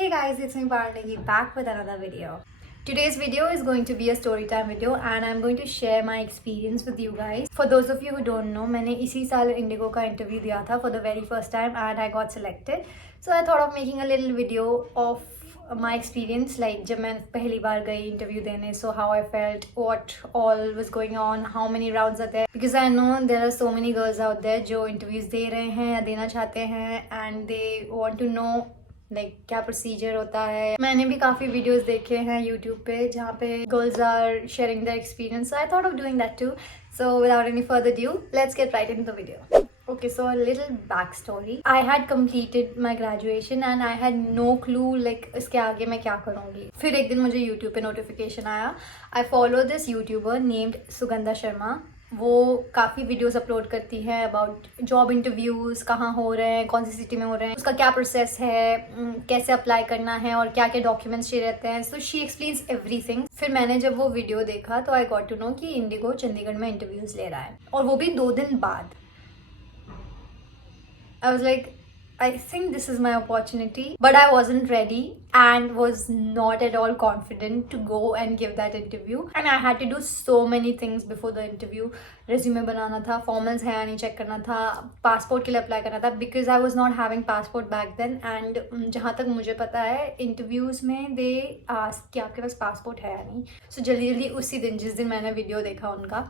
Hey guys, it's me Parnagi back with another video. Today's video is going to be a story time video and I'm going to share my experience with you guys. For those of you who don't know, मैंने इसी साल Indigo का interview दिया था for the very first time and I got selected. So I thought of making a little video of my experience, like जब मैं पहली बार गई interview देने, so how I felt, what all was going on, how many rounds are there, because I know there are so many girls out there जो interviews दे रहे हैं या देना चाहते हैं and they want to know क्या procedure होता है. मैंने भी काफ़ी वीडियोस देखे हैं यूट्यूब पे जहाँ पे girls are sharing their experience. I thought of doing that too. So without any further due, let's get right in the video. Okay, so a little backstory. I had completed my graduation and I had no clue इसके आगे मैं क्या करूँगी. फिर एक दिन मुझे YouTube पे नोटिफिकेशन आया. I follow this YouTuber named Sugandha Sharma. वो काफ़ी वीडियोस अपलोड करती है अबाउट जॉब इंटरव्यूज़, कहाँ हो रहे हैं, कौन सी सिटी में हो रहे हैं, उसका क्या प्रोसेस है, कैसे अप्लाई करना है और क्या क्या डॉक्यूमेंट्स चाहिए रहते हैं. So she explains everything. फिर मैंने जब वो वीडियो देखा तो आई गॉट टू नो कि इंडिगो चंडीगढ़ में इंटरव्यूज़ ले रहा है और वो भी 2 दिन बाद. I was like, I think this is my opportunity, but I wasn't ready and was not at all confident to go and give that interview. And I had to do so many things before the interview. Resume बनाना था, formals है या नहीं check करना था, passport के लिए apply करना था because I was not having passport back then. And जहाँ तक मुझे पता है interviews में they ask कि आपके पास passport है या नहीं. So जल्दी जल्दी उसी दिन, जिस दिन मैंने video देखा उनका,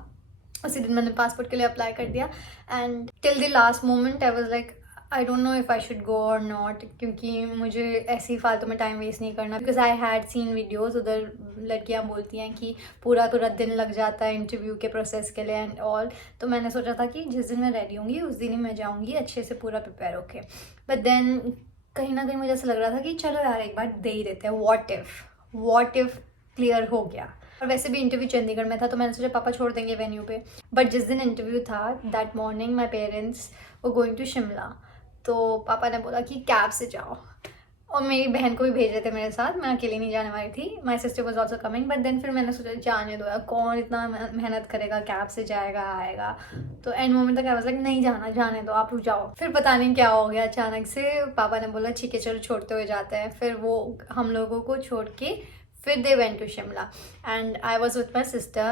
उसी दिन मैंने पासपोर्ट के लिए अप्लाई कर दिया. And till the last moment I was like I don't know if I should go और नॉट, क्योंकि मुझे ऐसी फालतू में टाइम वेस्ट नहीं करना. Because I had seen videos, उधर लड़कियां बोलती हैं कि पूरा पूरा दिन लग जाता है इंटरव्यू के प्रोसेस के लिए एंड ऑल. तो मैंने सोचा था कि जिस दिन मैं रेडी होंगी उस दिन ही मैं जाऊँगी अच्छे से पूरा प्रिपेयर होके. बट देन कहीं ना कहीं मुझे ऐसा लग रहा था कि चलो यार एक बार दे ही देते हैं. वॉट इफ़ क्लियर हो गया. और वैसे भी इंटरव्यू चंडीगढ़ में था तो मैंने सोचा पापा छोड़ देंगे वेन्यू पे. बट जिस दिन इंटरव्यू था दैट मॉर्निंग माई पेरेंट्स वो गोइंग टू शिमला. तो पापा ने बोला कि कैब से जाओ और मेरी बहन को भी भेज रहे थे मेरे साथ. मैं अकेली नहीं जाने वाली थी. My sister was also coming. But then फिर मैंने सोचा जाने दो यार, कौन इतना मेहनत करेगा, कैब से जाएगा आएगा. तो एंड मोमेंट तक आई वाज लाइक नहीं जाना, जाने दो, आप रुक जाओ. फिर पता नहीं क्या हो गया, अचानक से पापा ने बोला ठीक है चलो छोड़ते हुए जाते हैं. फिर वो हम लोगों को छोड़ के फिर they went to Shimla and I was with my sister.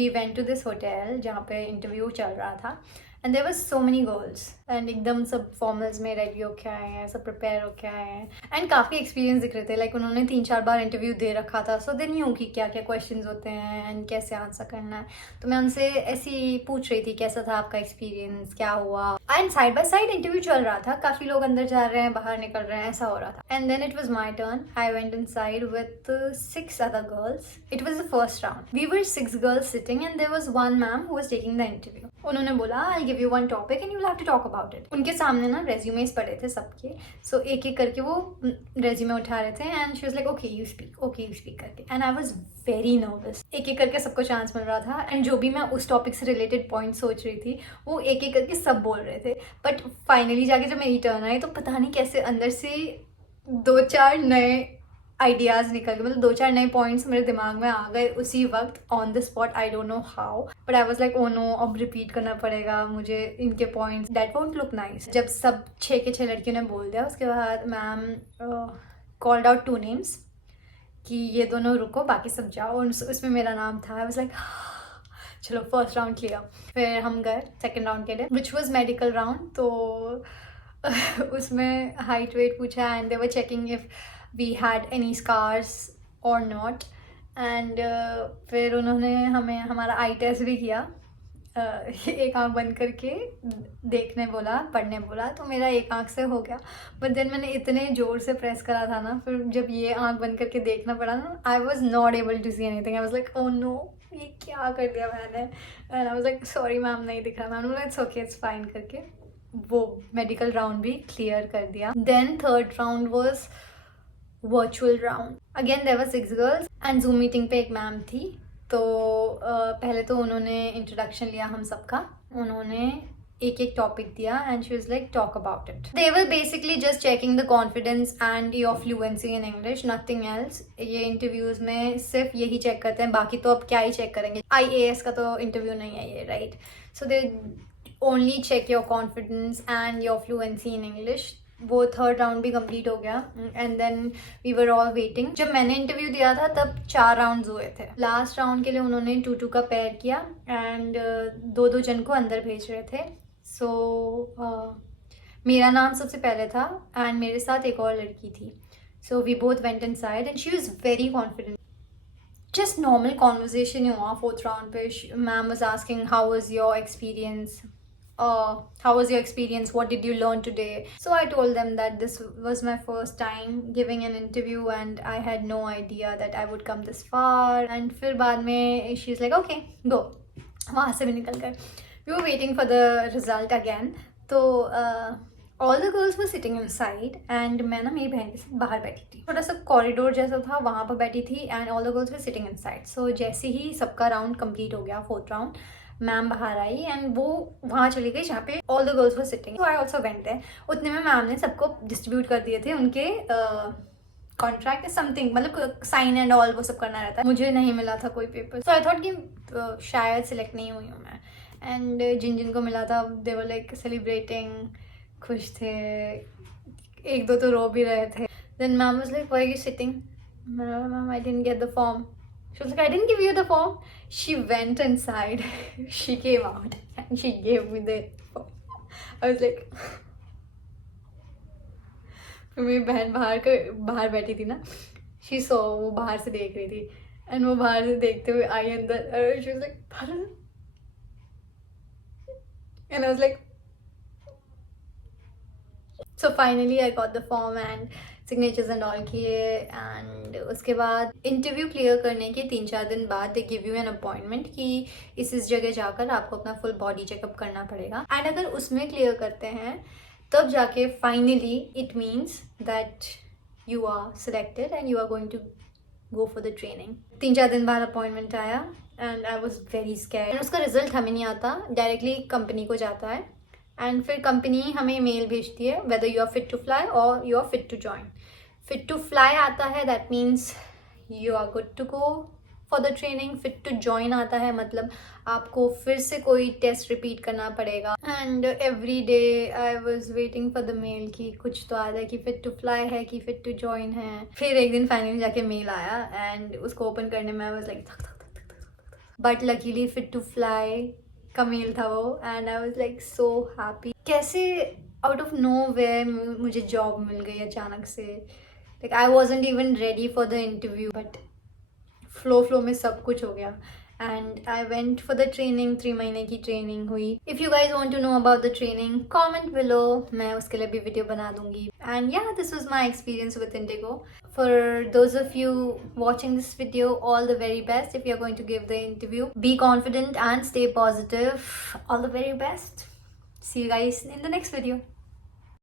We went to this hotel जहाँ पे इंटरव्यू चल रहा था and there was so many girls and एकदम सब फॉर्मल्स में रेडी होके आए हैं, सब प्रिपेयर होके आए हैं एंड काफ़ी एक्सपीरियंस दिख रहे थे. लाइक उन्होंने 3-4 बार इंटरव्यू दे रखा था. सो दे न्यू कि क्या क्या क्वेश्चंस होते हैं एंड कैसे आंसर करना है. तो मैं उनसे ऐसे ही पूछ रही थी कैसा था आपका एक्सपीरियंस, क्या हुआ. And side by side interview चल रहा था. काफ़ी लोग अंदर जा रहे हैं, बाहर निकल रहे हैं, ऐसा हो रहा था. And then it was my turn. I went inside with 6 other girls. It was the first round. We were 6 girls sitting and there was one ma'am who was taking the interview. उन्होंने बोला I'll give you one topic and you'll have to talk about it. उनके सामने ना resumes पड़े थे सबके. सो एक एक करके वो रेज्यूमे उठा रहे थे and she was like okay you speak करके. And I was very nervous. एक एक करके सबको चांस मिल रहा था एंड जो भी मैं उस टॉपिक से रिलेटेड पॉइंट सोच रही थी वो एक एक करके सब बोल रहे थे. बट फाइनली जाके जब मेरी टर्न आई तो पता नहीं कैसे अंदर से 2-4 नए आइडियाज़ निकल गए. मतलब 2-4 नए पॉइंट्स मेरे दिमाग में आ गए उसी वक्त on the spot. I don't know how but I was like oh no, अब रिपीट करना पड़ेगा मुझे इनके points. That won't look nice. जब सब 6 के 6 लड़कियों ने बोल दिया उसके बाद मैम कॉल्ड आउट 2 नेम्स कि ये दोनों रुको बाकी सब जाओ. और उसमें मेरा नाम था. आई वाज लाइक चलो फर्स्ट राउंड क्लियर. फिर हम गए सेकेंड राउंड के लिए विच वॉज मेडिकल राउंड. तो उसमें हाइट वेट पूछा and they were checking if we had any scars or not. and फिर उन्होंने हमें हमारा आई टेस्ट भी किया. एक आँख बंद करके देखने बोला, पढ़ने बोला. तो मेरा एक आँख से हो गया. बट देन मैंने इतने ज़ोर से प्रेस करा था ना, फिर जब ये आँख बंद करके देखना पड़ा ना, I was not able to see anything. I was like oh no ये क्या कर दिया मैंने. And I was like sorry ma'am नहीं दिख रहा. मैम बोला इट्स ओके इट्स फाइन करके वो मेडिकल राउंड भी क्लियर कर दिया. Then third round was virtual round. Again there were 6 girls and zoom meeting पे एक मैम थी. तो पहले तो उन्होंने इंट्रोडक्शन लिया हम सबका. उन्होंने एक एक टॉपिक दिया and she was like talk about it. They were basically just checking the confidence and your fluency in English, nothing else. ये इंटरव्यूज में सिर्फ यही चेक करते हैं, बाकी तो अब क्या ही चेक करेंगे. IAS का तो इंटरव्यू नहीं है ये, right. So they only check your confidence and your fluency in English. वो थर्ड राउंड भी कंप्लीट हो गया and then we were all waiting. जब मैंने इंटरव्यू दिया था तब 4 राउंड्स हुए थे. लास्ट राउंड के लिए उन्होंने 2-2 का पेयर किया एंड 2-2 जन को अंदर भेज रहे थे. सो मेरा नाम सबसे पहले था एंड मेरे साथ एक और लड़की थी. So we both went inside and she was very confident. Just normal conversation हुआ फोर्थ राउंड पे. Ma'am was asking how was your experience, how was your experience, what did you learn today? So I told them that this was my first time giving an interview and I had no idea that I would come this far. And फिर बाद में she's like okay go. वहाँ से भी निकल कर we were waiting for the result again. तो all the girls were sitting inside and मैं ना मेरी बहन के साथ बाहर बैठी थी. थोड़ा सा कॉरिडोर जैसा था, वहाँ पर बैठी थी and all the girls were sitting inside. So जैसे ही सबका राउंड कंप्लीट हो गया, फोर्थ राउंड, मैम बाहर आई एंड वो वहाँ चली गई जहाँ पे all the girls were sitting. So I also went there. उतने में मैम ने सबको डिस्ट्रीब्यूट कर दिए थे उनके कॉन्ट्रैक्ट समथिंग, मतलब साइन एंड ऑल वो सब करना रहता है. मुझे नहीं मिला था कोई पेपर. सो आई थॉट कि शायद सिलेक्ट नहीं हुई हूँ मैं. एंड जिन जिन को मिला था दे वर लाइक सेलिब्रेटिंग, खुश थे. एक दो तो रो भी रहे थे. Then ma'am was like why are you sitting? Ma'am I didn't get the form. She was like, I didn't give you the form. She went inside. She came out and she gave me the form. I was like, मेरी बहन बाहर बैठी थी ना. She saw, वो बाहर से देख रही थी and वो बाहर से देखते हुए आई अंदर. She was like, pardon? And I was like, so finally I got the form and signatures and all किए. एंड उसके बाद इंटरव्यू क्लियर करने के 3-4 दिन बाद they give you an appointment कि इस जगह जाकर आपको अपना फुल बॉडी चेकअप करना पड़ेगा. एंड अगर उसमें क्लियर करते हैं तब जाके finally it means that you are selected and you are going to go for the training. 3-4 दिन बाद अपॉइंटमेंट आया and I was very scared. उसका रिजल्ट हमें नहीं आता, डायरेक्टली कंपनी को जाता है एंड फिर कंपनी हमें मेल भेजती है whether you are fit to fly और you are fit to join. Fit to fly आता है, that means you are good to go for the training. Fit to join आता है मतलब आपको फिर से कोई टेस्ट रिपीट करना पड़ेगा. And every day I was waiting for the mail कि कुछ तो आ जाए कि फिट टू फ्लाई है कि फिट टू जॉइन है. फिर एक दिन फाइनली जाके मेल आया एंड उसको ओपन करने में I was like but luckily fit to fly का मेल था वो and I was like so happy. कैसे आउट ऑफ नो वेयर मुझे जॉब मिल गई अचानक से. Like I wasn't even ready for the interview but flow में सब कुछ हो गया and I went for the training. 3 महीने की ट्रेनिंग हुई. If you guys want to know about the training comment below, मैं उसके लिए भी वीडियो बना दूंगी. एंड या this was my experience with Indigo. For those of you watching this video, all the very best if you're going to give the interview. Be confident and stay positive. All the very best. See you guys in the next video.